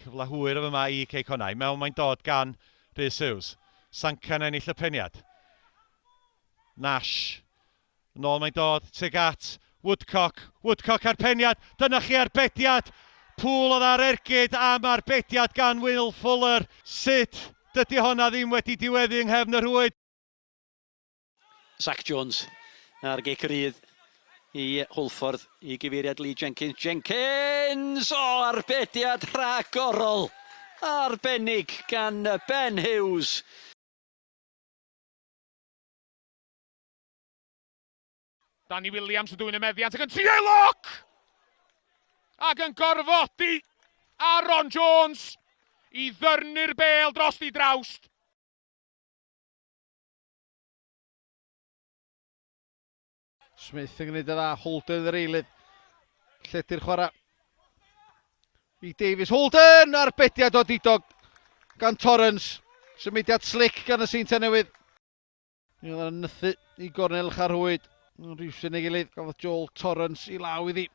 Cyfle hwyr o fyma i Connah. Mewn mae'n dod gan Rhys Hughes. Sancan ennill y peniad. Nash. Nôl mae'n dod tuag at Woodcock. Woodcock ar peniad. Dyna chi arbediad. Pŵl oedd ar ergyd am arbediad gan Hwlffordd. Sut dydy honna ddim wedi diweddu yng nghefn y rwyd? Zach Jones ar geic yr udd i Hwlffordd i gyfeiriad Lee Jenkins. Jenkins! O, arbediad rhagorol! Arbennig gan Ben Hughes. Danny Williams yn dwy'n y meddiant ac yn trio loc! Ac yn gorfodi Aaron Jones i ddyrnu'r bêl dros i drawst. Smith yn gwneud y dda, Holden yr eilydd. Lledu'r chwarae i Davies. Holden! Arbediad o didog gan Torrance. Symudiad slick gan y Seintiau Newydd. Ni oedd yn nythu i gornel ar hwyd. Rhywsyn ei gilydd, gafodd Joel Torrance i law iddi.